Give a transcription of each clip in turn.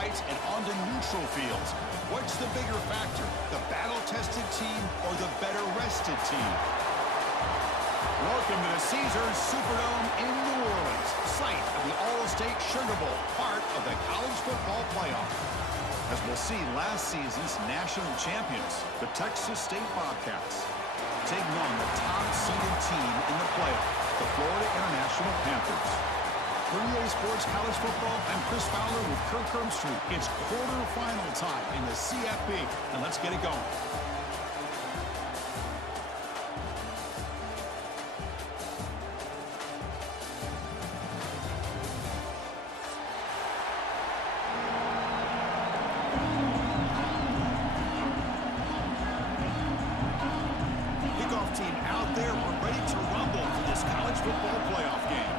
sites and onto neutral fields. What's the bigger factor, the battle-tested team or the better-rested team? Welcome to the Caesars Superdome in New Orleans, site of the All-State Sugar Bowl, part of the college football playoff. As we'll see, last season's national champions, the Texas State Bobcats, taking on the top-seeded team in the playoff, the Florida International Panthers. For EA Sports College Football, I'm Chris Fowler with Kirk Herbstreit. It's quarterfinal time in the CFP, and let's get it going. Kickoff team out there. We're ready to rumble for this college football playoff game.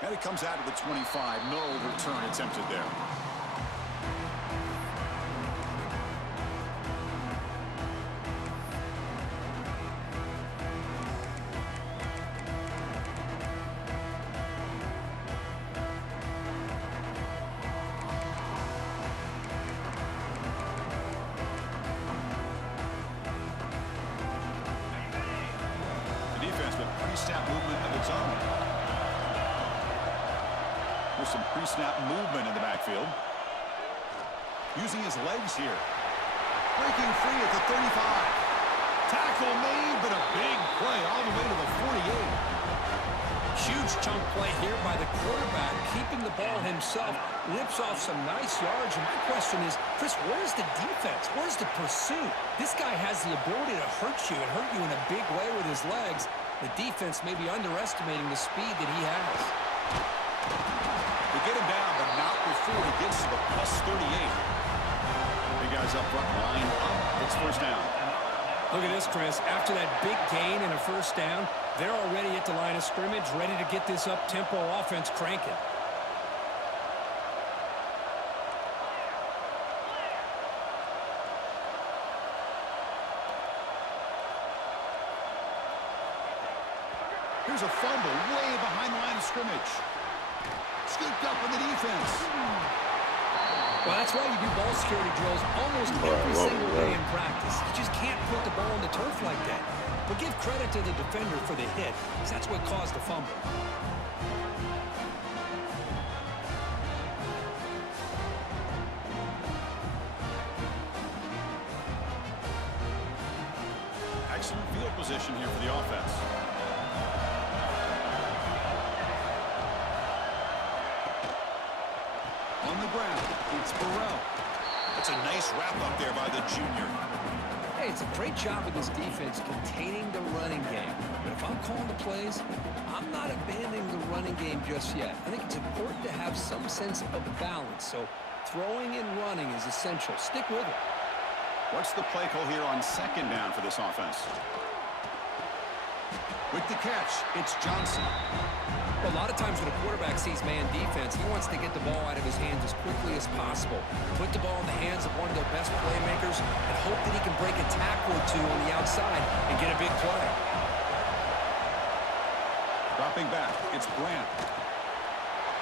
And it comes out of the 25. No return attempted there. The defense with pre-snap movement of its own. With some pre-snap movement in the backfield. Using his legs here. Breaking free at the 35. Tackle made, but a big play all the way to the 48. Huge chunk play here by the quarterback, keeping the ball himself, rips off some nice yards. And my question is, Chris, where's the defense? Where's the pursuit? This guy has the ability to hurt you and hurt you in a big way with his legs. The defense may be underestimating the speed that he has. To get him down, but not before he gets to the plus 38. Big guys up front, line up. It's first down. Look at this, Chris. After that big gain and a first down, they're already at the line of scrimmage, ready to get this up-tempo offense cranking. Here's a fumble way behind the line of scrimmage. Scooped up in the defense. Well, that's why you do ball security drills almost every single day in practice. You just can't put the ball on the turf like that. But give credit to the defender for the hit, because that's what caused the fumble. Excellent field position here for the offense. On the ground, it's Burrell. That's a nice wrap up there by the junior. Hey, it's a great job of this defense containing the running game. But if I'm calling the plays, I'm not abandoning the running game just yet. I think it's important to have some sense of balance. So throwing and running is essential. Stick with it. What's the play call here on second down for this offense? With the catch, it's Johnson. Well, a lot of times when a quarterback sees man defense, he wants to get the ball out of his hands as quickly as possible. Put the ball in the hands of one of their best playmakers and hope that he can break a tackle or two on the outside and get a big play. Dropping back, it's Grant.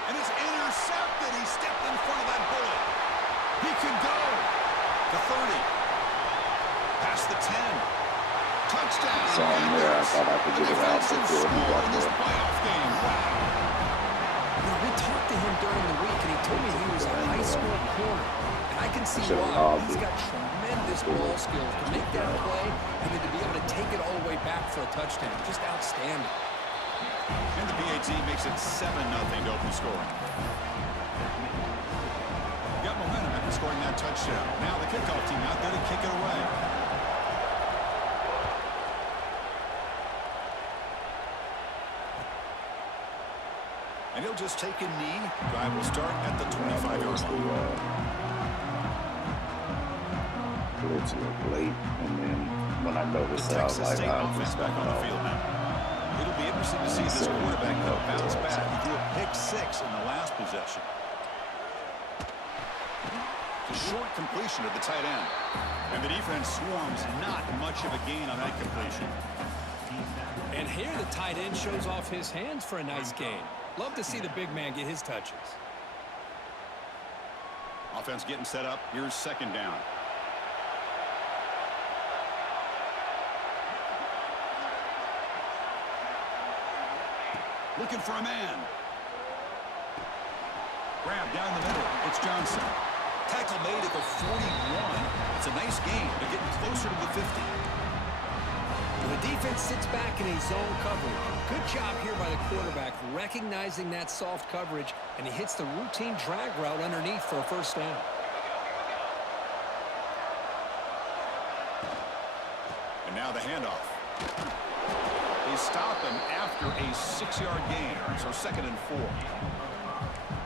And it's intercepted. He stepped in front of that bullet. He can go. The 30. Past the 10. Touchdown. So there, I thought I could get it out before he got in this there. playoff game. Wow. You know, we talked to him during the week, and he told me he was a high school corner. And I can see why. He's got tremendous ball skills to make that play and then to be able to take it all the way back for a touchdown. Just outstanding. And the PAT makes it 7-0 to open scoring. Got momentum after scoring that touchdown. Now the kickoff team out there to kick it away. And he'll just take a knee. Drive will start at the 25-yard line. Blitz look late, and then when I noticed that, I was like, I was back on the field now. It'll be interesting to see this quarterback bounce back. He threw a pick 6 in the last possession. The short completion to the tight end. And the defense swarms not much of a gain on that completion. And here the tight end shows off his hands for a nice game. Love to see the big man get his touches. Offense getting set up. Here's second down. Looking for a man. Grab down the middle. It's Johnson. Tackle made at the 41. It's a nice gain. They're getting closer to the 50. The defense sits back in a zone coverage. Good job here by the quarterback, recognizing that soft coverage, and he hits the routine drag route underneath for a first down. And now the handoff. They stop him after a 6-yard gain, so 2nd and 4.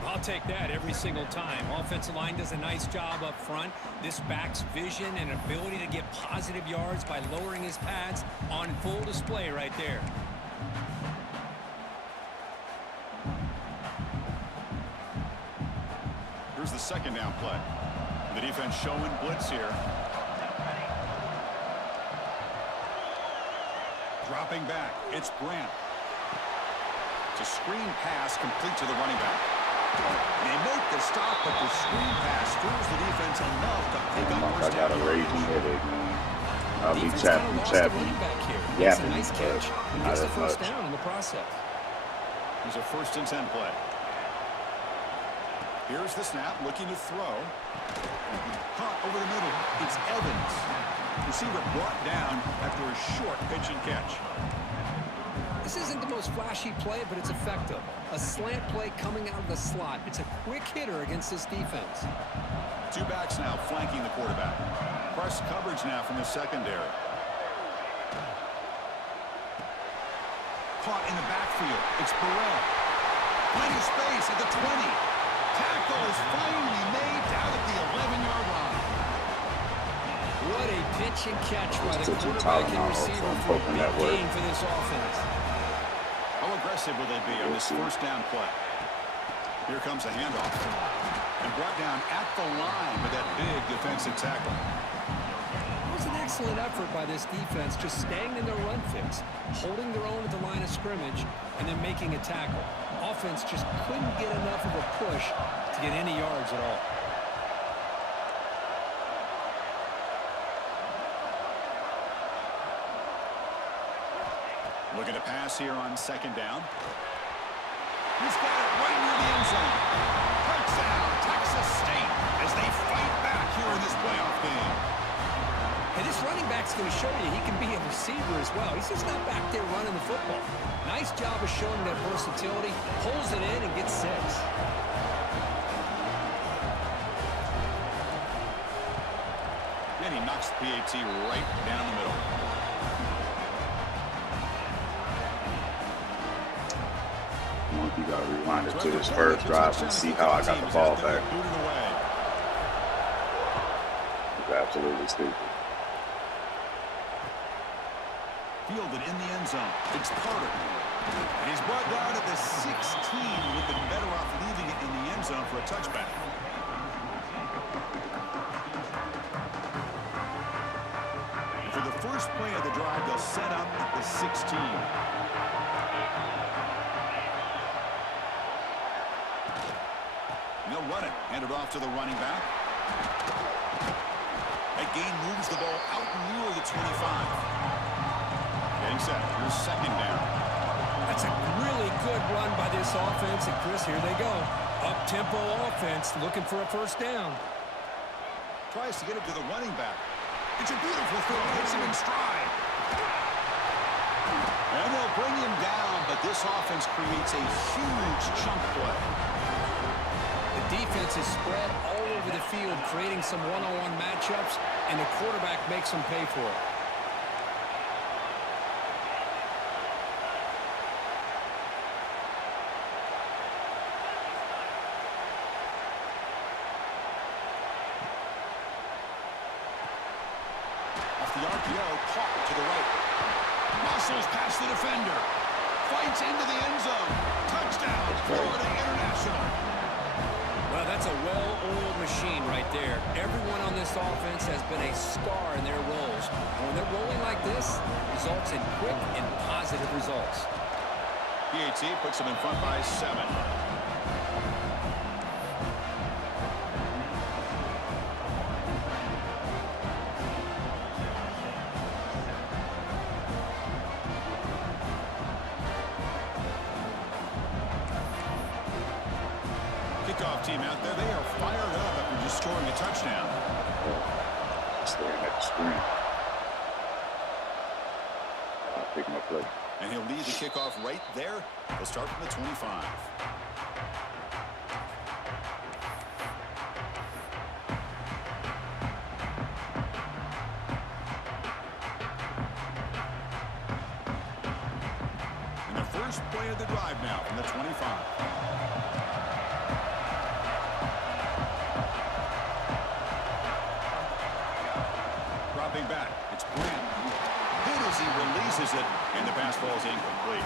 I'll take that every single time. Offensive line does a nice job up front. This back's vision and ability to get positive yards by lowering his pads on full display right there. Here's the second down play. The defense showing blitz here. Dropping back. It's Grant. It's a screen pass complete to the running back. They make the stop, but the screen pass fools the defense enough to pick up first down. I got a raging headache, man. I'll be Defense chapping. That's a Yapping, nice catch. He not gets the as first much. down in the process. Here's a 1st and 10 play. Here's the snap, looking to throw. Caught over the middle. It's Evans. Receiver brought down after a short pitch and catch. This isn't the most flashy play, but it's effective. A slant play coming out of the slot. It's a quick hitter against this defense. 2 backs now flanking the quarterback. Press coverage now from the secondary. Caught in the backfield. It's Burrell. Plenty of space at the 20. Tackle is finally made down at the 11-yard line. What a pitch and catch by the Such a quarterback and Tylenol receiver from for a hoping big that worked. gain for this offense. How aggressive will they be on this first down play? Here comes a handoff. And brought down at the line with that big defensive tackle. It was an excellent effort by this defense, just staying in their run fix, holding their own at the line of scrimmage, and then making a tackle. Offense just couldn't get enough of a push to get any yards at all. Looking to pass here on second down. He's got it right near the end zone. Touchdown, Texas State, as they fight back here in this playoff game. And this running back's going to show you he can be a receiver as well. He's just not back there running the football. Nice job of showing that versatility. Pulls it in and gets 6. And he knocks the PAT right down the middle. You got to rewind it to this first drive and see how I got the ball back. It's absolutely stupid. Fielded in the end zone. It's Carter. And he's brought down at the 16. Would have been better off leaving it in the end zone for a touchback. And for the first play of the drive, they'll set up at the 16. They'll run it. Hand it off to the running back. That gain moves the ball out near the 25. Getting set. Here's second down. That's a really good run by this offense. And Chris, here they go. Up-tempo offense looking for a first down. Tries to get it to the running back. It's a beautiful throw. Hits him in stride. And they'll bring him down, but this offense creates a huge chunk play. The defense is spread all over the field, creating some one-on-one matchups, and the quarterback makes them pay for it. Off the RPO, caught to the right. Muscles past the defender. Fights into the end zone. Touchdown, Florida International. Well, that's a well well-oiled machine right there. Everyone on this offense has been a star in their roles. And when they're rolling like this, results in quick and positive results. PAT puts them in front by 7. Kickoff team out there. They are fired up after just scoring a touchdown. Staring at the screen. I'll pick my play. And he'll lead the kickoff right there. They'll start from the 25. And the first play of the drive now from the 25. Dropping back. It's Grant. Hit as he releases it, and the pass ball is incomplete.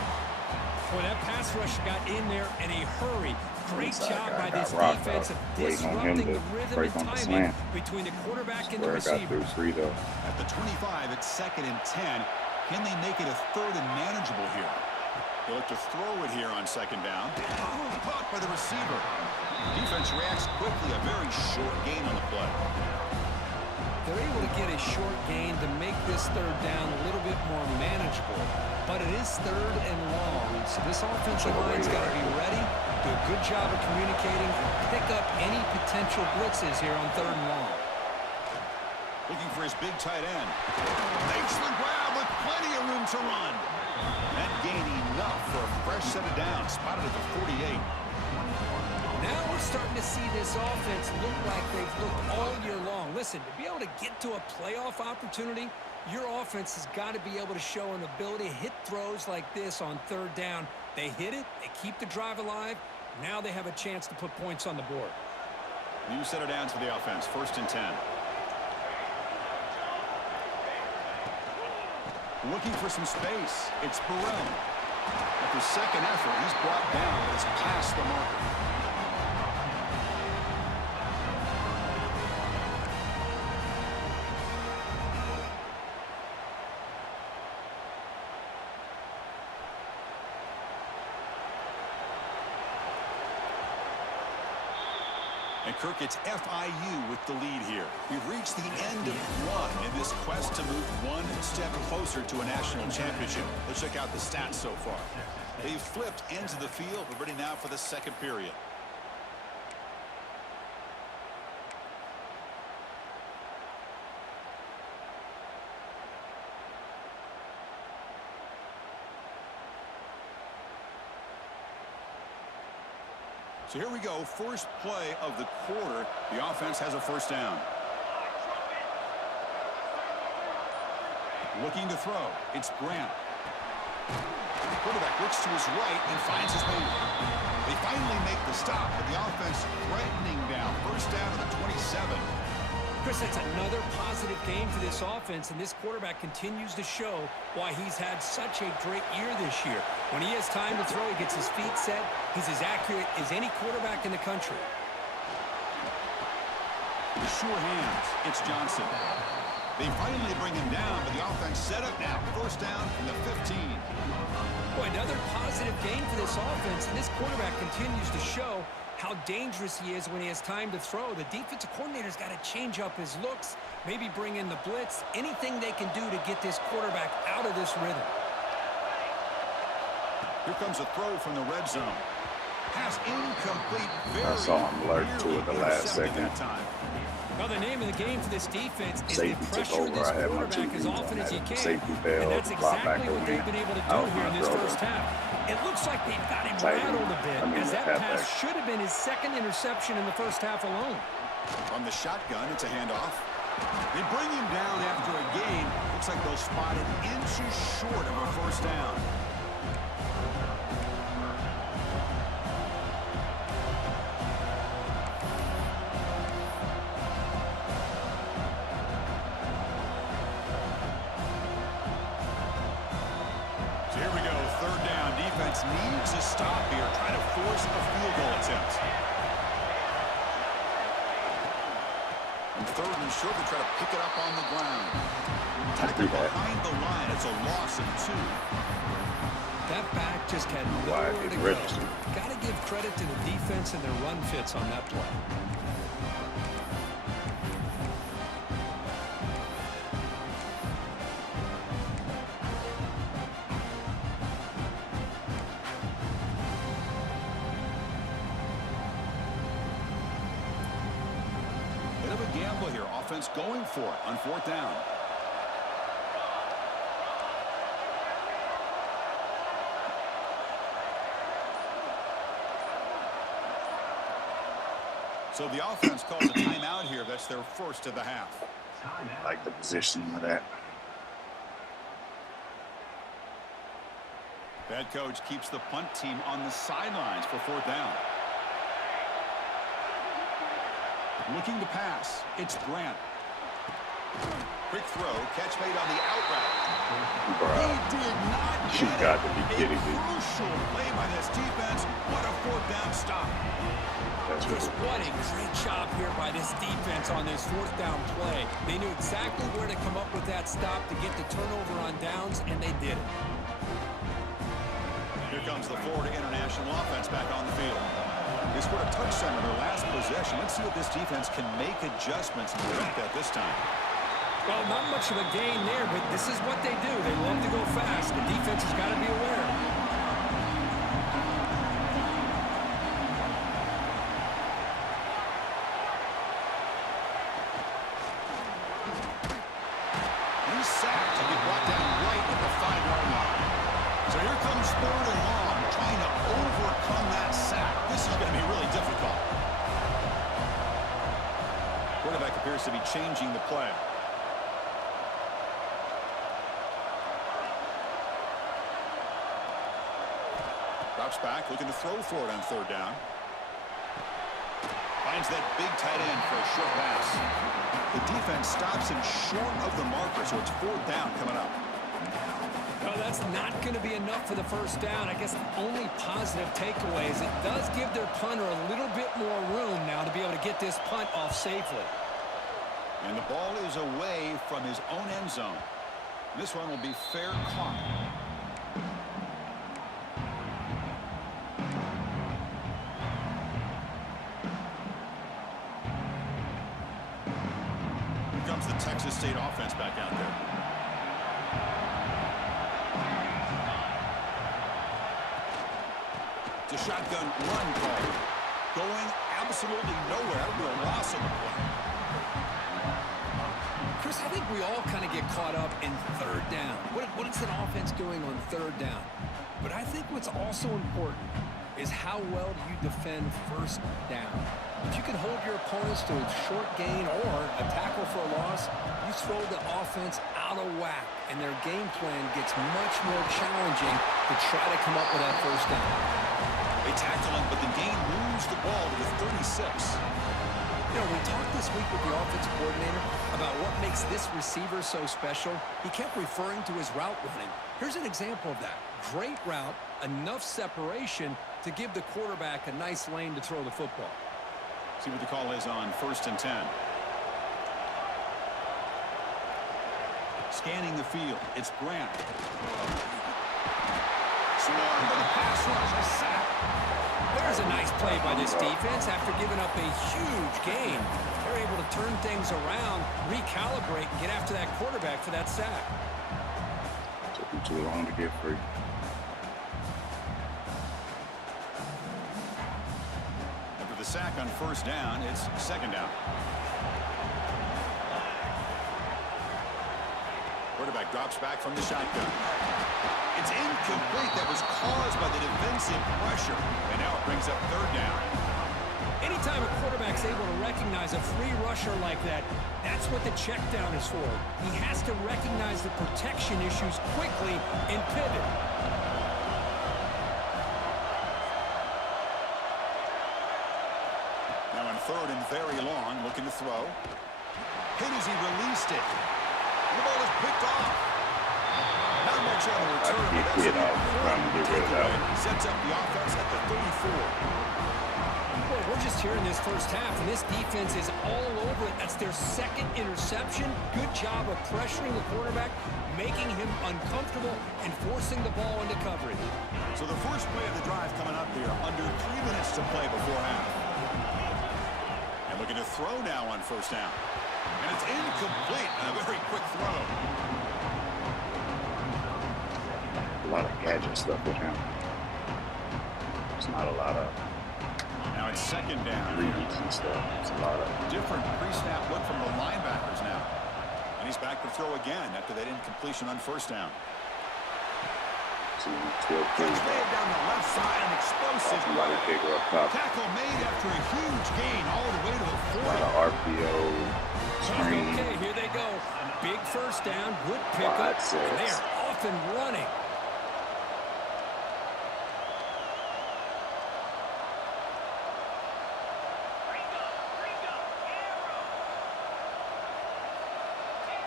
Boy, that pass rush got in there in a hurry. Great job by this rocked defense of disrupting the rhythm and timing between the quarterback and the receiver. At the 25, it's 2nd and 10. Can they make it a 3rd and manageable here? They'll have to throw it here on 2nd down. Oh, caught by the receiver. Defense reacts quickly. A very short gain on the play. They're able to get a short gain to make this 3rd down a little bit more manageable. But it is 3rd and long, so this offensive line's got to be ready, do a good job of communicating, and pick up any potential blitzes here on 3rd and long. Looking for his big tight end. Makes the grab with plenty of room to run. That gain enough for a fresh set of downs. Spotted at the 48. Now we're starting to see this offense look like they've looked all year long. Listen, to be able to get to a playoff opportunity, your offense has got to be able to show an ability to hit throws like this on 3rd down. They hit it, they keep the drive alive. Now they have a chance to put points on the board. New set of downs for the offense. 1st and 10. Looking for some space. It's Burrell. After 2nd effort, he's brought down, but it's past the marker. And Kirk, it's FIU with the lead here. We've reached the end of one in this quest to move one step closer to a national championship. Let's check out the stats so far. They've flipped into the field. We're ready now for the 2nd period. So here we go, first play of the quarter. The offense has a 1st down. Looking to throw. It's Grant. The quarterback looks to his right and finds his man. They finally make the stop, but the offense threatening down. 1st down to the 27. Chris, that's another positive game for this offense, and this quarterback continues to show why he's had such a great year this year. When he has time to throw, he gets his feet set. He's as accurate as any quarterback in the country. The sure hands. It's Johnson. They finally bring him down, but the offense set up now. 1st down from the 15. Boy, another positive game for this offense, and this quarterback continues to show how dangerous he is when he has time to throw. The defensive coordinator's got to change up his looks, maybe bring in the blitz, anything they can do to get this quarterback out of this rhythm. Here comes a throw from the red zone. Pass incomplete. I saw him lurk to it the last second. Well, the name of the game for this defense is Safety to pressure this quarterback as often as you can. And that's exactly what they've been able to do here in this 1st half. It looks like they've got him rattled a bit, as that pass should have been his 2nd interception in the 1st half alone. From the shotgun, it's a handoff. They bring him down after a gain. Looks like they'll spot it inches short of a 1st down. Here we go, 3rd down. Defense needs a stop here, trying to force a field goal attempt. And third and short, they try to pick it up on the ground. I see that. Behind the line, it's a loss of 2. That back just had Why nowhere it to go. registered. Got to give credit to the defense and their run fits on that play. Bit of a gamble here. Offense going for it on 4th down. So the offense calls a timeout here. That's their first of the half. I like the positioning of that. Head coach keeps the punt team on the sidelines for 4th down. Looking to pass. It's Grant. Quick throw. Catch made on the out route. Bruh. He did not get You got to be it. kidding me. A crucial play by this defense. What a 4th down stop. That's Chris, what what a great job here by this defense on this 4th down play. They knew exactly where to come up with that stop to get the turnover on downs, and they did it. Here comes the Florida International offense back on the field. They scored a touchdown in their last possession. Let's see if this defense can make adjustments and correct that this time. Well, not much of a gain there, but this is what they do. They love to go fast. The defense has got to be aware. He's sacked and be brought down right at the 5-yard line. So here comes 3rd and long, trying to overcome that sack. This is going to be really difficult. Quarterback appears to be changing the play. Drops back, looking to throw for it on 3rd down. Finds that big tight end for a short pass. The defense stops him short of the marker, so it's 4th down coming up. Well, that's not going to be enough for the 1st down. I guess the only positive takeaway is it does give their punter a little bit more room now to be able to get this punt off safely. And the ball is away from his own end zone. This one will be fair caught. Here comes the Texas State offense back out there. It's a shotgun run call. Going absolutely nowhere. That would be a loss of the play. Chris, I think we all kind of get caught up in 3rd down. What is an offense doing on 3rd down? But I think what's also important is how well do you defend 1st down. If you can hold your opponents to a short gain or a tackle for a loss, you throw the offense out of whack, and their game plan gets much more challenging to try to come up with that 1st down. They tackle him, but the game moves the ball to the 36. You know, we talked this week with the offensive coordinator about what makes this receiver so special. He kept referring to his route running. Here's an example of that. Great route, enough separation to give the quarterback a nice lane to throw the football. See what the call is on 1st and 10. Scanning the field, it's Grant. Swarmed by the pass rush, a sack. There's a nice play by this defense after giving up a huge gain. They're able to turn things around, recalibrate, and get after that quarterback for that sack. Took him too long to get free. After the sack on 1st down, it's 2nd down. Quarterback drops back from the shotgun. It's incomplete. That was caused by the defensive pressure. And now it brings up 3rd down. Anytime a quarterback's able to recognize a free rusher like that, that's what the check down is for. He has to recognize the protection issues quickly and pivot. Now on 3rd and very long, looking to throw. Hit as he released it. The ball is picked off. Not much on the return. Get off, trying to get rid of that one. Sets up the offense at the 34. Well, we're just here in this first half, and this defense is all over it. That's their second interception. Good job of pressuring the quarterback, making him uncomfortable, and forcing the ball into coverage. So the first play of the drive coming up here, under 3 minutes to play before half. And looking to throw now on first down. And it's incomplete, and a very quick throw. A lot of gadget stuff with him. It's not a lot of Now it's second down. reads and stuff. It's a lot of Different pre-snap look from the linebackers now. And he's back to throw again after that incompletion on first down. still Catch made down the left side, an explosive somebody play. bigger up top. Tackle made after a huge gain all the way to the A lot 40. of RPO, screen. Okay, here they go. Big first down, good pickup. Wide sets. And they are off and running.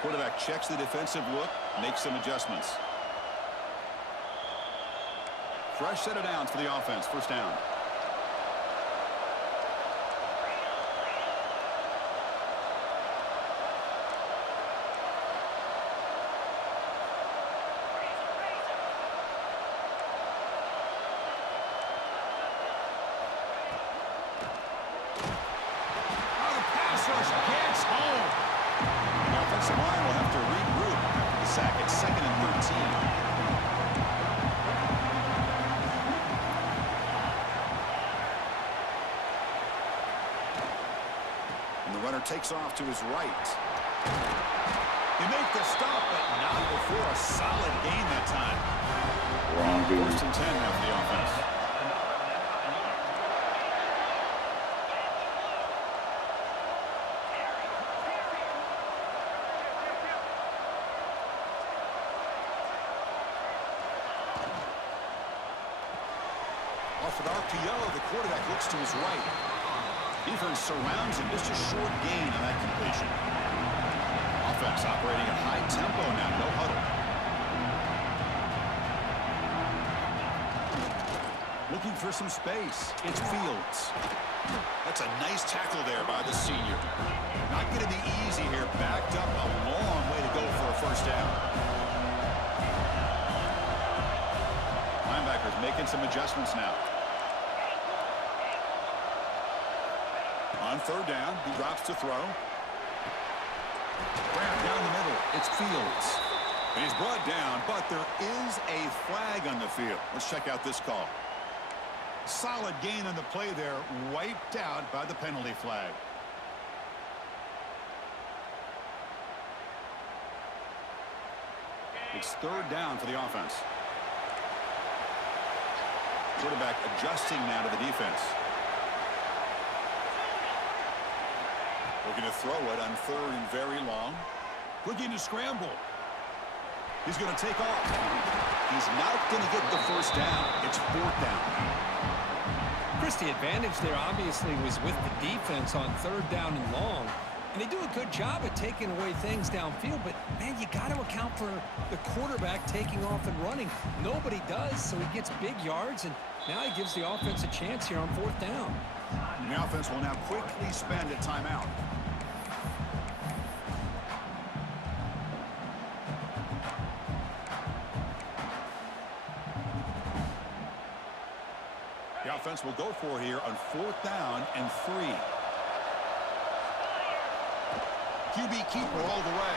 Quarterback checks the defensive look, makes some adjustments. Fresh set of downs for the offense, first down. Oh, the pass rush gets home. The offensive line will have to regroup after the sack. It's 2nd and 13. And the runner takes off to his right. He make the stop, but not before a solid gain that time. Wrong dude. 1st and 10 now for the offense. Off an RPO, the quarterback looks to his right. Defense surrounds him, just a short gain on that completion. Offense operating at high tempo now, no huddle. Looking for some space. It's Fields. That's a nice tackle there by the senior. Not going to be easy here. Backed up a long way to go for a first down. Linebackers making some adjustments now. On 3rd down, he drops to throw. Grab down the middle. It's Fields. And he's brought down, but there is a flag on the field. Let's check out this call. Solid gain on the play there, wiped out by the penalty flag. It's 3rd down for the offense. Quarterback adjusting now to the defense. Looking to throw it on 3rd and very long. Looking to scramble. He's going to take off. He's not going to get the first down. It's 4th down. Chris, the advantage there obviously was with the defense on 3rd down and long. And they do a good job at taking away things downfield, but, man, you got to account for the quarterback taking off and running. Nobody does, so he gets big yards, and now he gives the offense a chance here on 4th down. And the offense will now quickly spend a timeout. The offense will go for it here on 4th down and 3. QB keeper all the way.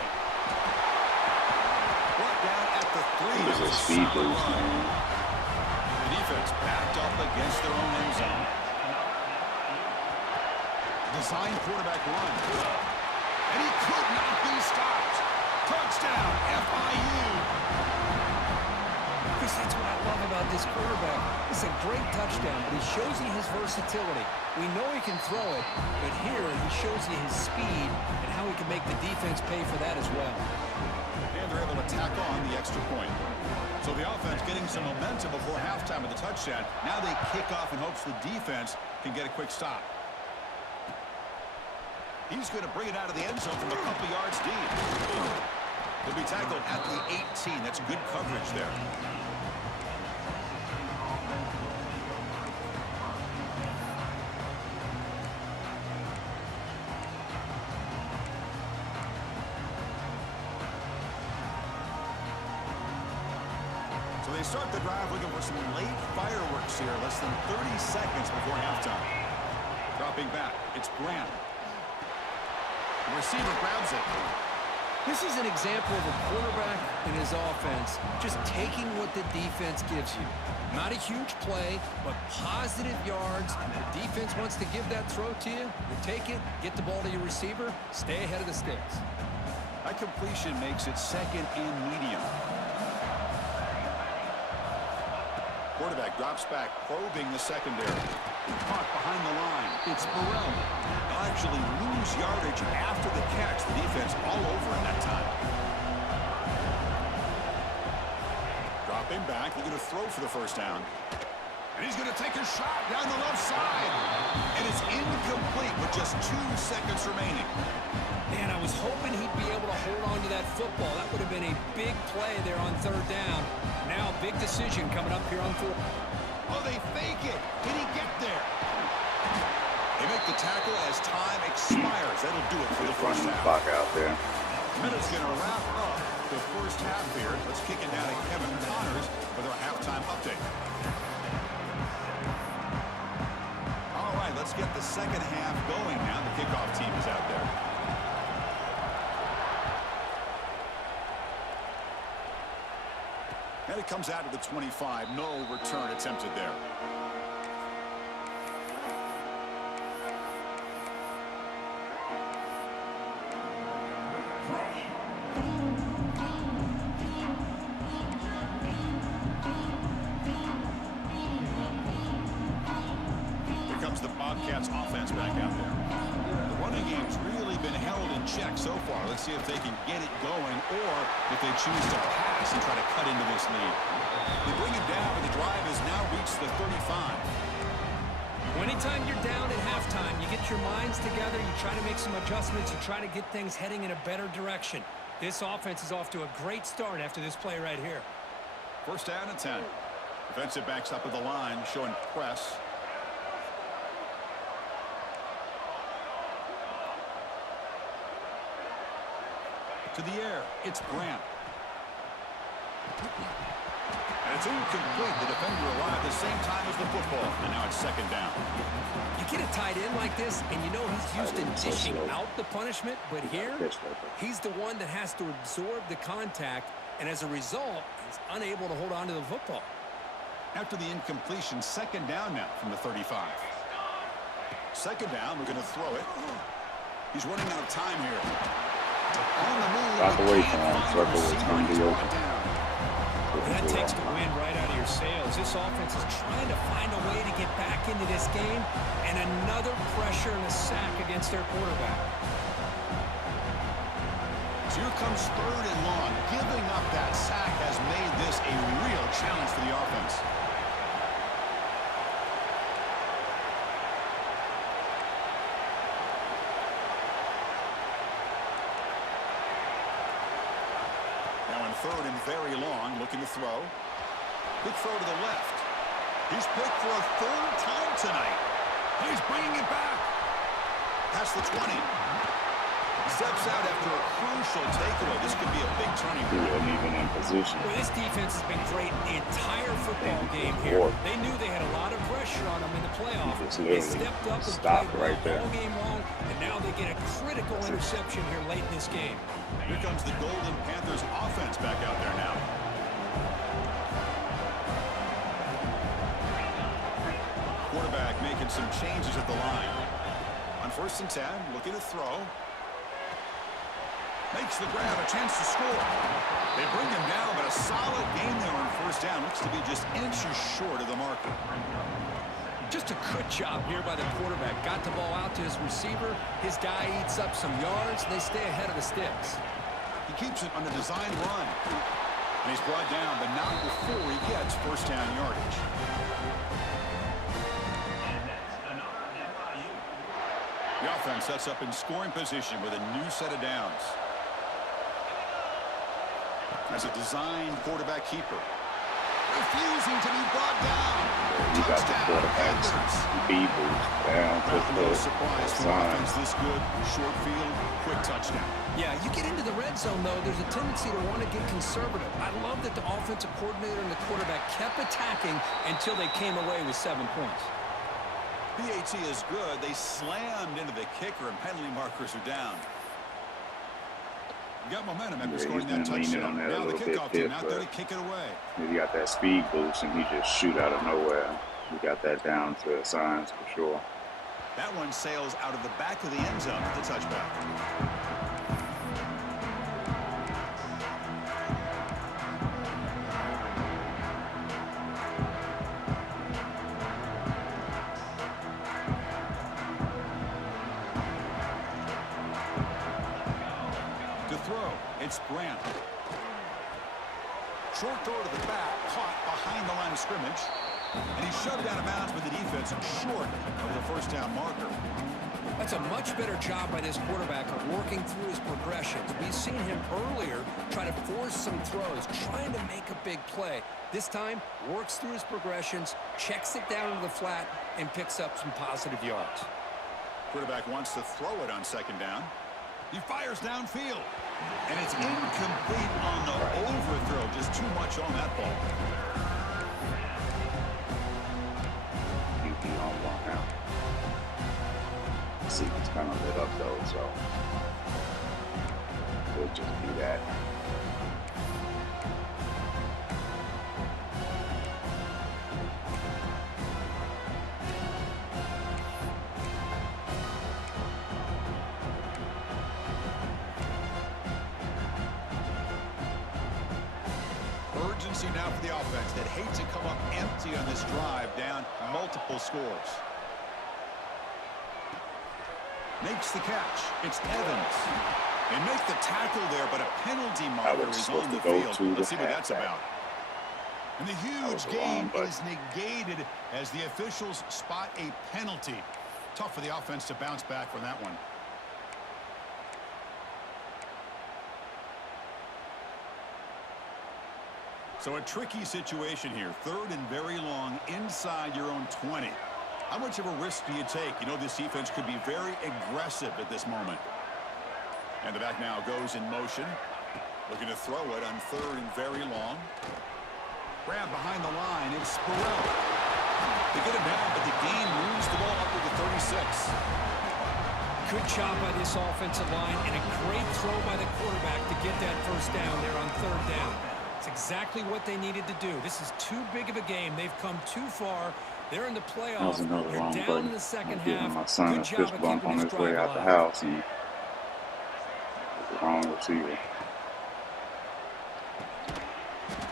Brought down at the 3. It's a speed boost, man. The defense backed up against their own end zone. Design quarterback run. And he could not be stopped. Touchdown, FIU. Chris, that's what I love about this quarterback. It's a great touchdown, but he shows you his versatility. We know he can throw it, but here he shows you his speed and how he can make the defense pay for that as well. And they're able to tack on the extra point. So the offense getting some momentum before halftime of the touchdown. Now they kick off in hopes the defense can get a quick stop. He's going to bring it out of the end zone from a couple yards deep. He'll be tackled at the 18. That's good coverage there. They start the drive looking for some late fireworks here. Less than 30 seconds before halftime. Dropping back. It's Grant. The receiver grabs it. This is an example of a quarterback and his offense just taking what the defense gives you. Not a huge play, but positive yards. The defense wants to give that throw to you. You take it, get the ball to your receiver, stay ahead of the sticks. That completion makes it second and medium. Quarterback drops back, probing the secondary. Caught behind the line. It's Burrell. They'll actually lose yardage after the catch. The defense all over in that time. Dropping back. They're going to throw for the first down. And he's going to take a shot down the left side. And it's incomplete with just 2 seconds remaining. Man, I was hoping he'd be able to hold on to that football. That would have been a big play there on third down. Now, big decision coming up here on fourth. Oh, they fake it. Can he get there? They make the tackle as time expires. That'll do it for the first half. Clock out there. Minute's going to wrap up the first half here. Let's kick it down to Kevin Connors with our halftime update. All right, let's get the second half going now. The kickoff team is out there. And it comes out to the 25. No return attempted there. Here comes the Bobcats offense back out there. The running game's really been held in check so far. Let's see if they can get it going or if they choose to pass and try to cut into this lead. They bring it down, but the drive has now reached the 35. Anytime you're down at halftime, you get your minds together, you try to make some adjustments, you try to get things heading in a better direction. This offense is off to a great start after this play right here. First down and 10. Defensive backs up at the line, showing press. To the air, it's Grant. And it's incomplete. The defender arrived the same time as the football. And now it's second down. You get a tight end like this, and you know he's used to dishing out the punishment, but here, he's the one that has to absorb the contact, and as a result, he's unable to hold on to the football. After the incompletion, second down now from the 35. Second down, we're going to throw it. He's running out of time here. On the move. Back away from him. Circle is going to be open. That takes the wind right out of your sails. This offense is trying to find a way to get back into this game, and another pressure and a sack against their quarterback. So here comes third and long. Giving up that sack has made this a real challenge for the offense. Third and very long, looking to throw. Big throw to the left. He's picked for a third time tonight. He's bringing it back. Past the 20. Steps out after a crucial takeaway. This could be a big turning point. He wasn't even in position. Well, this defense has been great the entire football game here. They knew they had a lot of pressure on them in the playoffs. They stepped up and played well all game long, and now they get a critical interception here late in this game. Here comes the Golden Panthers offense back out there now. Quarterback making some changes at the line. On first and 10, looking to throw. Makes the grab, a chance to score. They bring him down, but a solid game there on first down. Looks to be just inches short of the marker. Just a good job here by the quarterback. Got the ball out to his receiver. His guy eats up some yards. They stay ahead of the sticks. He keeps it on the design run. And he's brought down, but not before he gets first down yardage. The offense sets up in scoring position with a new set of downs. As a designed quarterback keeper. refusing to be brought down. You got the Touchdown, quarterback's Panthers. speed boost down to No the surprise for an sign. offense this good. Short field, quick touchdown. Yeah, you get into the red zone, though, there's a tendency to want to get conservative. I love that the offensive coordinator and the quarterback kept attacking until they came away with 7 points. PAT is good. They slammed into the kicker, and penalty markers are down. Got momentum after Yeah, scoring he's that been leaning touchdown. on that a Now the little bit kickoff team stiff, out there to but kick it away. he got that speed boost and he just shoot out of nowhere. He got that down to signs for sure. That one sails out of the back of the end zone for the touchback. To throw, it's Grant. Short throw to the back, caught behind the line of scrimmage. And he's shoved out of bounds with the defense short of the first down marker. That's a much better job by this quarterback of working through his progressions. We've seen him earlier try to force some throws, trying to make a big play. This time, works through his progressions, checks it down into the flat, and picks up some positive yards. Quarterback wants to throw it on second down. He fires downfield. And it's incomplete on the overthrow. Just too much on that ball. QB on one now. See, it's kind of lit up though, so could just be that. Urgency now for the offense that hate to come up empty on this drive, down multiple scores. Makes the catch. It's Evans. They make the tackle there, but a penalty marker is on the field. Let's see what that's about. And the huge gain is negated as the officials spot a penalty. Tough for the offense to bounce back from that one. So a tricky situation here. 3rd and very long inside your own 20. How much of a risk do you take? You know this defense could be very aggressive at this moment. And the back now goes in motion. Looking to throw it on 3rd and very long. Grab behind the line. It's Burrell. They get it down, but the gain moves the ball up to the 36. Good job by this offensive line, and a great throw by the quarterback to get that first down there on 3rd down. It's exactly what they needed to do. This is too big of a game. They've come too far. They're in the playoffs. Another They're wrong down button. in the second I'm giving half. my son Good a job fist of bump keeping on this his way drive out the alive. house, and the wrong receiver.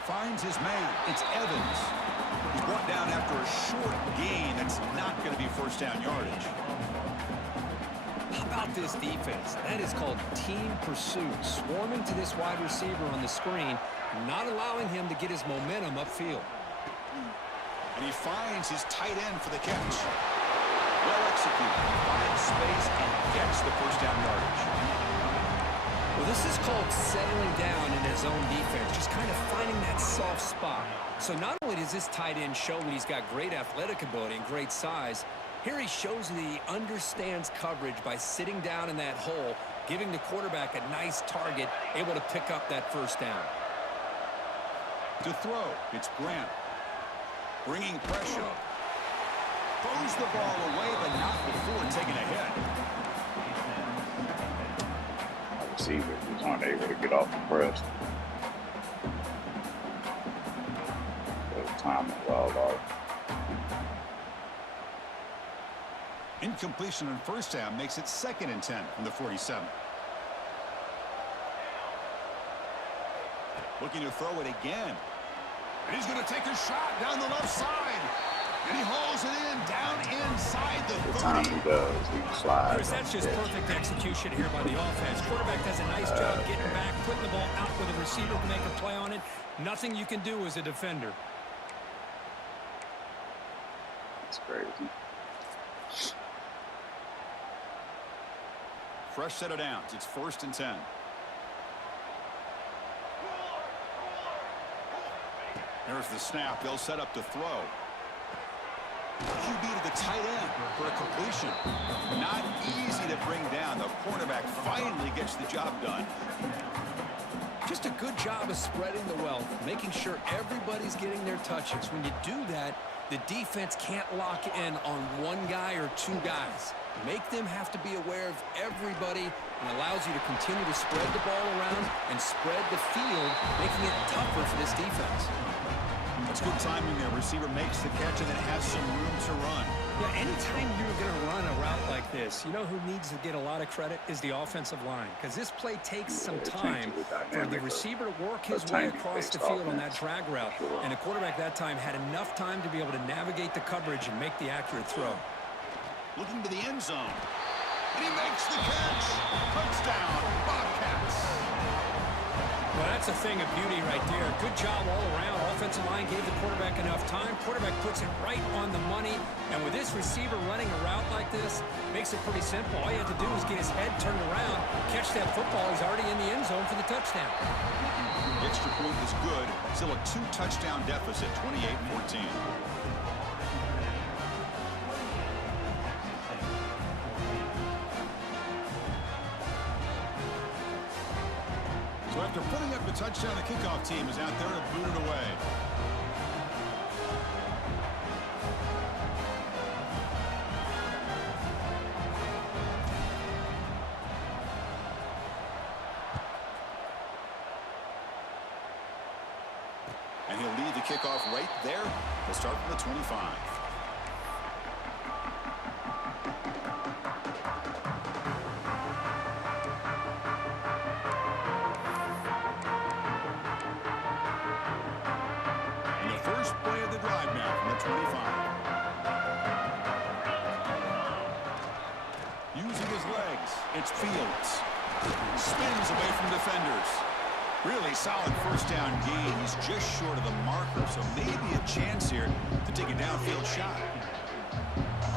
Finds his man. It's Evans. He's brought down after a short gain. That's not going to be first down yardage. How about this defense? That is called team pursuit. Swarming to this wide receiver on the screen, not allowing him to get his momentum upfield. And he finds his tight end for the catch. Well executed. He finds space and gets the first down yardage. Well, this is called settling down in his own defense, just kind of finding that soft spot. So not only does this tight end show that he's got great athletic ability and great size, here he shows that he understands coverage by sitting down in that hole, giving the quarterback a nice target, able to pick up that first down. To throw, it's Grant. Bringing pressure. Throws the ball away, but not before taking a hit. Receiver was unable to get off the press. The time was all off. Incompletion on first down makes it 2nd and 10 from the 47. Looking to throw it again. And he's going to take a shot down the left side. And he hauls it in down inside the 30. The time he does, he slides. Chris, that's just perfect execution here by the offense. Quarterback does a nice job getting back, putting the ball out with a receiver to make a play on it. Nothing you can do as a defender. That's crazy. Fresh set of downs. It's 1st and 10. There's the snap. They'll set up to throw. QB to the tight end for a completion. Not easy to bring down. The cornerback finally gets the job done. Just a good job of spreading the wealth, making sure everybody's getting their touches. When you do that, the defense can't lock in on one guy or two guys. Make them have to be aware of everybody and allows you to continue to spread the ball around and spread the field, making it tougher for this defense. That's good timing there. Receiver makes the catch and then has some room to run. Yeah, anytime you're going to run a route like this, you know who needs to get a lot of credit is the offensive line, because this play takes some time for the receiver to work his way across the field on that drag route, and the quarterback that time had enough time to be able to navigate the coverage and make the accurate throw. Looking to the end zone, and he makes the catch. Touchdown, Bobcats. Well, that's a thing of beauty right there. Good job all around. Offensive line gave the quarterback enough time. Quarterback puts it right on the money. And with this receiver running a route like this, makes it pretty simple. All you have to do is get his head turned around, catch that football. He's already in the end zone for the touchdown. The extra point is good. Still a 2-touchdown deficit, 28-14. So after putting up the touchdown, the kickoff team is out there to boot it away. And he'll lead the kickoff right there. They'll start from the 25. It's Fields. Spins away from defenders. Really solid first down gain. He's just short of the marker, so maybe a chance here to take a downfield shot.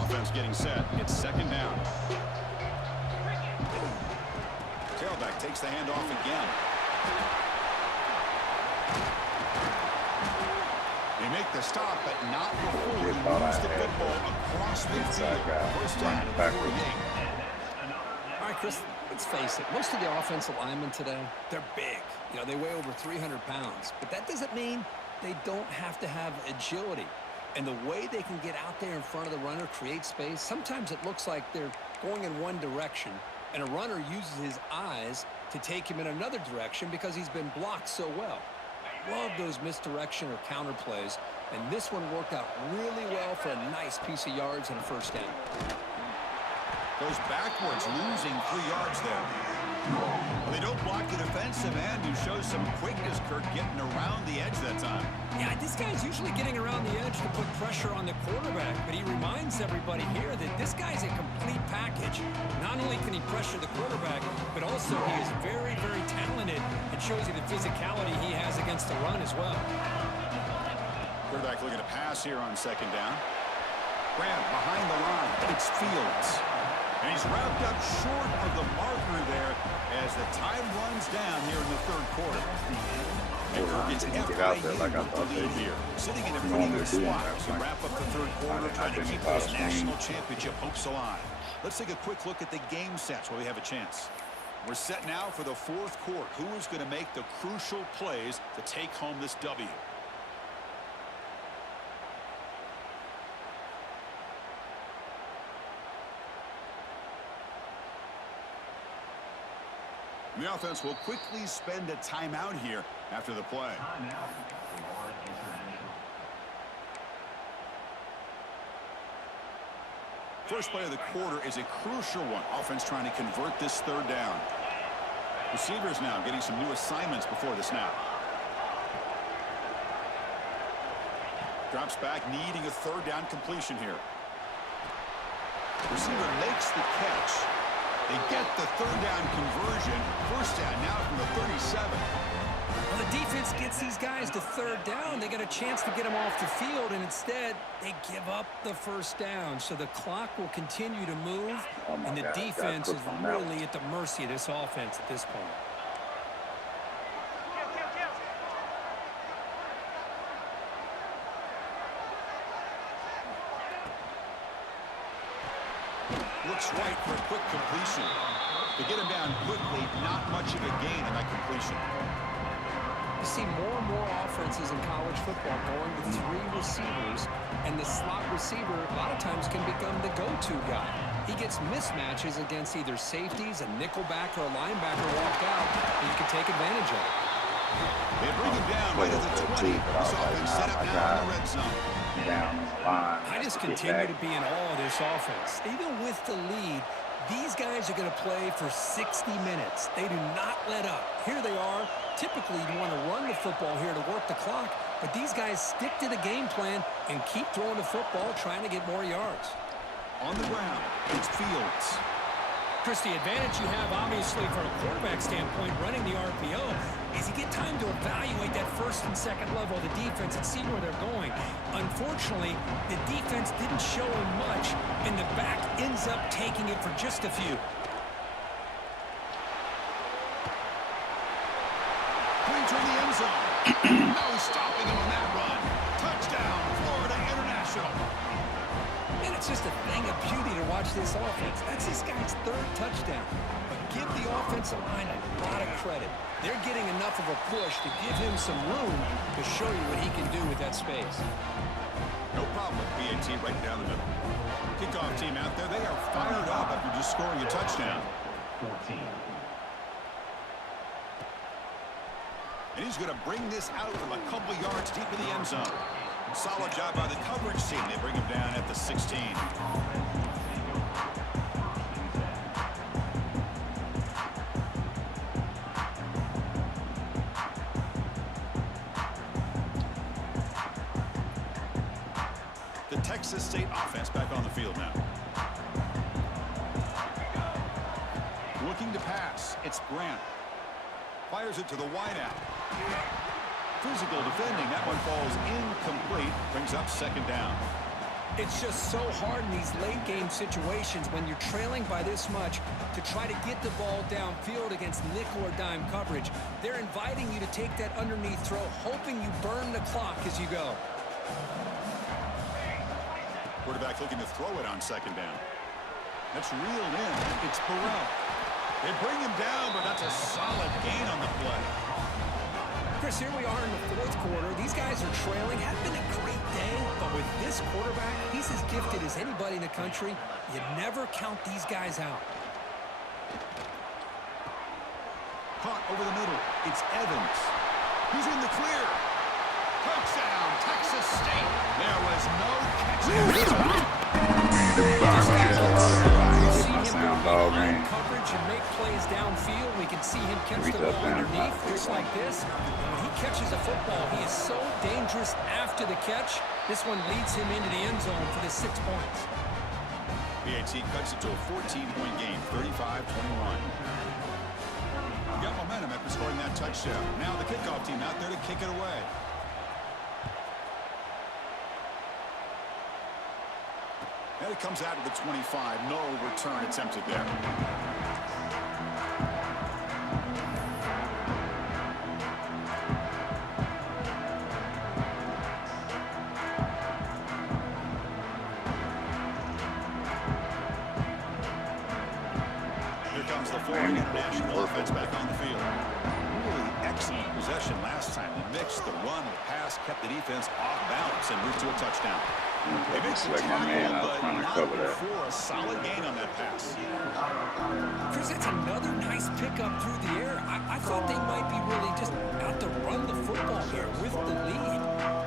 Offense getting set. It's second down. Tailback takes the handoff again. They make the stop, but not before he moves the football across midfield. First down at 48. All right, Chris, let's face it. Most of the offensive linemen today, they're big. You know, they weigh over 300 pounds. But that doesn't mean they don't have to have agility. And the way they can get out there in front of the runner, create space, sometimes it looks like they're going in one direction, and a runner uses his eyes to take him in another direction because he's been blocked so well. I love those misdirection or counter plays, and this one worked out really well for a nice piece of yards and a first down. Goes backwards, losing 3 yards there. Well, they don't block the defensive end, who shows some quickness, Kirk, getting around the edge that time. Yeah, this guy's usually getting around the edge to put pressure on the quarterback, but he reminds everybody here that this guy's a complete package. Not only can he pressure the quarterback, but also he is very, very talented and shows you the physicality he has against the run as well. Quarterback looking to pass here on second down. Grant behind the line. It's Fields. And he's wrapped up short of the marker there as the time runs down here in the third quarter. And Kirk gets everybody to lead here. Sitting in a pretty good spot to wrap up the third quarter, trying to keep those national championship hopes alive. Let's take a quick look at the game sets while we have a chance. We're set now for the fourth quarter. Who is going to make the crucial plays to take home this W? The offense will quickly spend a timeout here after the play. First play of the quarter is a crucial one. Offense trying to convert this third down. Receivers now getting some new assignments before the snap. Drops back, needing a third down completion here. Receiver makes the catch. They get the third down conversion. First down now from the 37. Well, the defense gets these guys to third down. They get a chance to get them off the field, and instead they give up the first down. So the clock will continue to move, and the defense is really at the mercy of this offense at this point. Looks right for a quick completion. To get him down quickly, not much of a gain on that completion. You see more and more offenses in college football going with 3 receivers, and the slot receiver a lot of times can become the go-to guy. He gets mismatches against either safeties, a nickelback, or a linebacker walk out, and you can take advantage of it. They bring him down right at the 20. This offense set up now in the red zone. I just continue to be in awe of this offense. Even with the lead, these guys are going to play for 60 minutes. They do not let up. Here they are. Typically, you want to run the football here to work the clock, but these guys stick to the game plan and keep throwing the football, trying to get more yards. On the ground, it's Fields. Chris, the advantage you have, obviously, from a quarterback standpoint, running the RPO, is you get time to evaluate that first and second level of the defense and see where they're going. Unfortunately, the defense didn't show him much, and the back ends up taking it for just a few. Entering the end zone. No stopping him on that run. Touchdown, Florida International. And it's just a thing of beauty to watch this offense. That's this guy's 3rd touchdown. But give the offensive line a lot of credit. They're getting enough of a push to give him some room to show you what he can do with that space. No problem with BAT right down the middle. Kickoff team out there, they are fired up after just scoring a touchdown. 14. And he's going to bring this out from a couple yards deep in the end zone. Solid job by the coverage team. They bring him down at the 16. The Texas State offense back on the field now. Looking to pass. It's Grant. Fires it to the wideout. Physical defending. That one falls incomplete. Brings up 2nd down. It's just so hard in these late-game situations when you're trailing by this much to try to get the ball downfield against nickel or dime coverage. They're inviting you to take that underneath throw, hoping you burn the clock as you go. Quarterback looking to throw it on 2nd down. That's reeled in. It's Burrell. They bring him down, but that's a solid gain on the play. Chris, here we are in the 4th quarter. These guys are trailing. Hadn't been a great day, but with this quarterback, he's as gifted as anybody in the country. You never count these guys out. Caught over the middle. It's Evans. He's in the clear. Touchdown, Texas State. There was no catch. Coverage and make plays downfield. We can see him catch the ball underneath, just like this. When he catches a football, he is so dangerous after the catch. This one leads him into the end zone for the 6 points. BAT cuts it to a 14-point game, 35-21. Got momentum after scoring that touchdown. Now the kickoff team out there to kick it away. And it comes out of the 25. No return attempted there. Here comes the Florida International offense back on the field. Really excellent possession last time. They mixed the run with pass, kept the defense off balance, and moved to a touchdown. They mixed the tackle, but not before a solid gain on that pass. Chris, that's another nice pickup through the air. I thought they might be really just out to run the football here with the lead,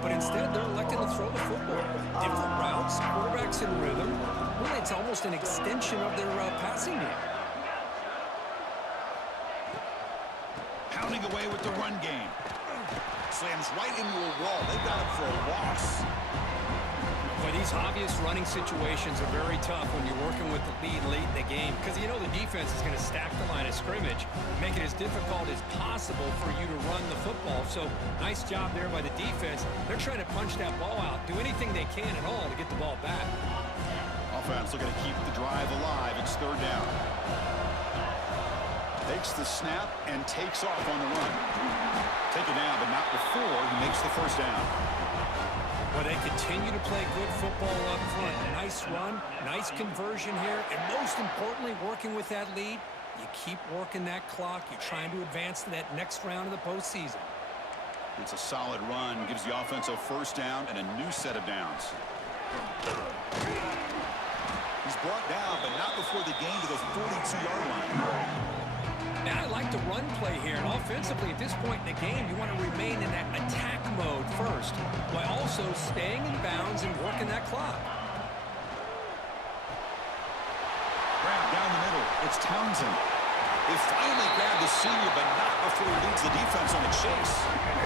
but instead they're electing to throw the football. Different routes, quarterbacks in rhythm. Really, it's almost an extension of their passing game. Pounding away with the run game. Slams right into a wall. They got him for a loss. Boy, these obvious running situations are very tough when you're working with the lead late in the game, because you know the defense is going to stack the line of scrimmage, make it as difficult as possible for you to run the football. So nice job there by the defense. They're trying to punch that ball out, do anything they can at all to get the ball back. Offense looking to keep the drive alive. It's 3rd down. Takes the snap and takes off on the run. Take it down, but not before he makes the first down. Well, they continue to play good football up front. Nice run, nice conversion here, and most importantly, working with that lead, you keep working that clock. You're trying to advance to that next round of the postseason. It's a solid run, gives the offense a first down and a new set of downs. He's brought down, but not before the gain to the 42-yard line. Now, I like the run play here, and offensively at this point in the game, you want to remain in that attack mode first, while also staying in bounds and working that clock. Grab down the middle. It's Townsend. They finally grabbed the senior, but not before he leads the defense on the chase.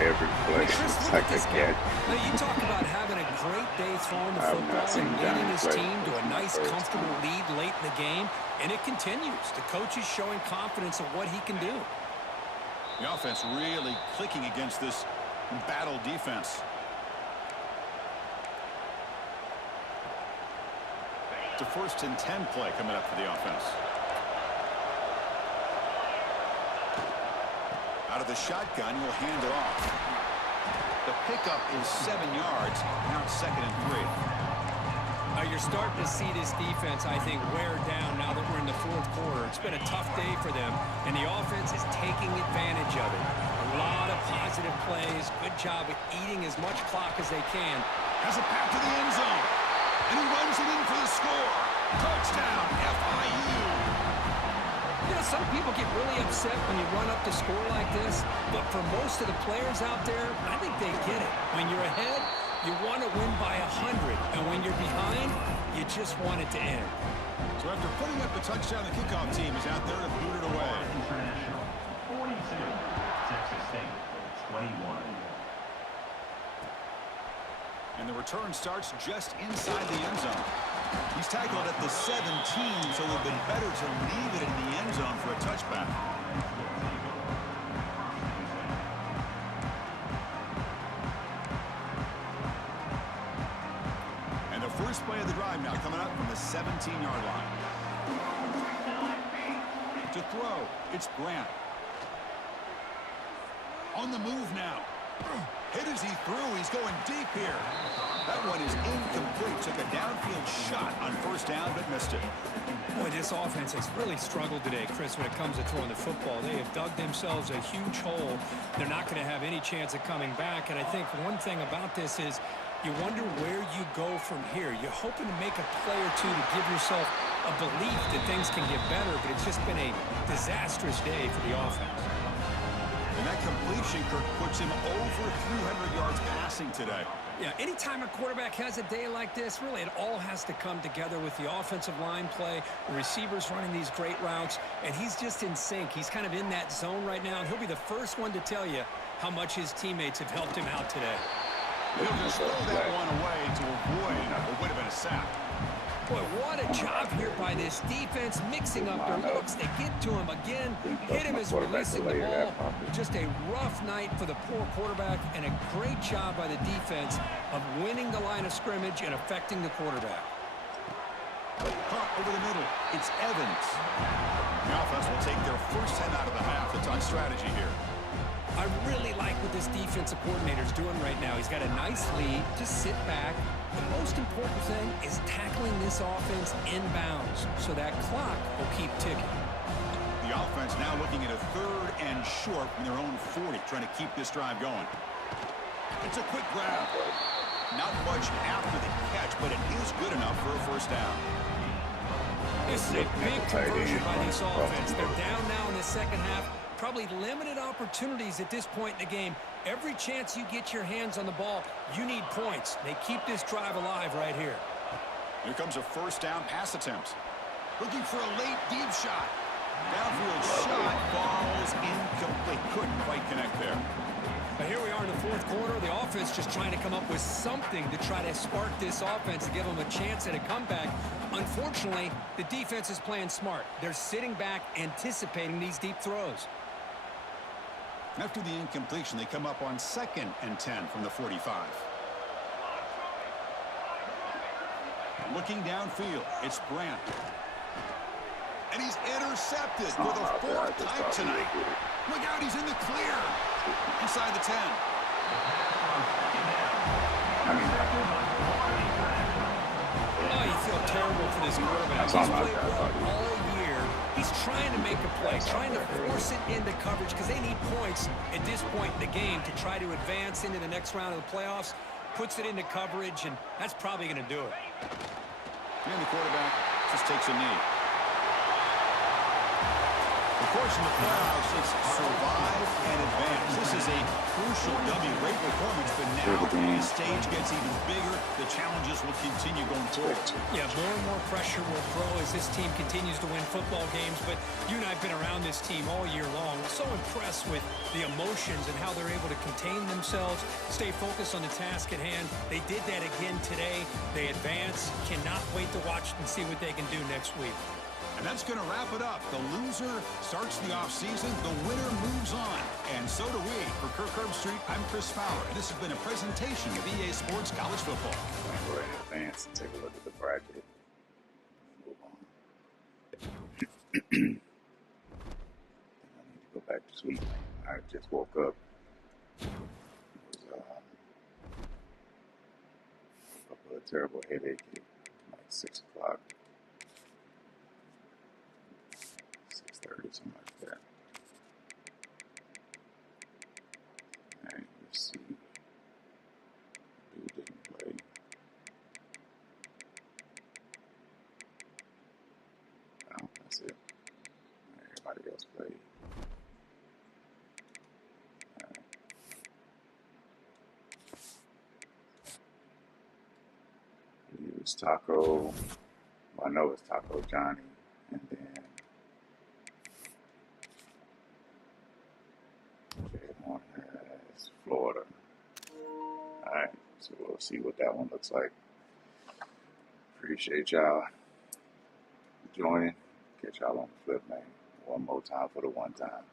Every play, Chris, I can catch. Now, you talk about having a great day throwing the football and leading his team to a nice, comfortable lead late in the game, and it continues. The coach is showing confidence of what he can do. The offense really clicking against this battle defense. It's a 1st and 10 play coming up for the offense. Out of the shotgun, he'll hand it off. The pickup is 7 yards. Now it's 2nd and 3. You're starting to see this defense, I think, wear down now that we're in the 4th quarter. It's been a tough day for them, and the offense is taking advantage of it. A lot of positive plays. Good job at eating as much clock as they can. Has a path to the end zone. And he runs it in for the score. Touchdown, FIU. You know, some people get really upset when you run up the score like this, but for most of the players out there, I think they get it. When you're ahead, you want to win by 100, and when you're behind, you just want it to end. So after putting up the touchdown, the kickoff team is out there to boot it away. International 42, Texas State 21. And the return starts just inside the end zone. He's tackled at the 17, so it would have been better to leave it in the end zone for a touchback. And the first play of the drive now coming up from the 17-yard line. To throw, it's Grant. On the move now. Hit as he threw. He's going deep here. That one is incomplete. Took a downfield shot on 1st down, but missed it. Boy, this offense has really struggled today, Chris, when it comes to throwing the football. They have dug themselves a huge hole. They're not going to have any chance of coming back. And I think one thing about this is you wonder where you go from here. You're hoping to make a play or two to give yourself a belief that things can get better, but it's just been a disastrous day for the offense. And that completion, Kirk, puts him over 300 yards passing today. Yeah, anytime a quarterback has a day like this, really it all has to come together with the offensive line play, the receivers running these great routes, and he's just in sync. He's kind of in that zone right now, and he'll be the first one to tell you how much his teammates have helped him out today. He'll just throw that one away to avoid what would have been a sack. Boy, what a job here by this defense, mixing up their looks. They get to him again, hit him as releasing the ball. Just a rough night for the poor quarterback, and a great job by the defense of winning the line of scrimmage and affecting the quarterback. Caught over the middle. It's Evans. The offense will take their first 10 out of the half to talk strategy here. I really like what this defensive coordinator is doing right now. He's got a nice lead. Just sit back. The most important thing is tackling this offense inbounds so that clock will keep ticking. The offense now looking at a 3rd and short from their own 40, trying to keep this drive going. It's a quick grab. Not much after the catch, but it is good enough for a first down. This is a big conversion by this offense. They're down now in the second half. Probably limited opportunities at this point in the game. Every chance you get your hands on the ball, you need points. They keep this drive alive right here. Here comes a first down pass attempt. Looking for a late deep shot. Downfield shot falls incomplete. Couldn't quite connect there. But here we are in the 4th quarter. The offense just trying to come up with something to try to spark this offense to give them a chance at a comeback. Unfortunately, the defense is playing smart. They're sitting back, anticipating these deep throws. After the incompletion, they come up on 2nd and 10 from the 45. Looking downfield, it's Grant. And he's intercepted for Something the out there. I fourth just time thought he tonight. would get it. Look out, he's in the clear. Inside the 10. I mean, Oh, you feel terrible for this quarterback. He's something out played there. I well thought he all year. He's trying to make a play, trying to force it into coverage because they need points at this point in the game to try to advance into the next round of the playoffs. Puts it into coverage, and that's probably going to do it. And the quarterback just takes a knee. Of course, in the playoffs, it's survive and advance. This is a crucial W. Great performance, but now the stage gets even bigger. The challenges will continue going forward. Yeah, more and more pressure will grow as this team continues to win football games, but you and I have been around this team all year long. So impressed with the emotions and how they're able to contain themselves, stay focused on the task at hand. They did that again today. They advance. Cannot wait to watch and see what they can do next week. And that's going to wrap it up. The loser starts the offseason. The winner moves on. And so do we. For Kirk Herbstreit, I'm Chris Fowler. And this has been a presentation of EA Sports College Football. I'm going to go ahead and advance and take a look at the bracket. Move on. I need to go back to sleep. I just woke up. It was a terrible headache at like 6 o'clock. 6:30, something like that. Alright, let's see. Who didn't play? Oh, that's it. Everybody else played. Alright. It was Taco. Well, I know it's Taco Johnny. And then Florida. Alright, so we'll see what that one looks like. Appreciate y'all joining. Catch y'all on the flip, man. One more time for the one time.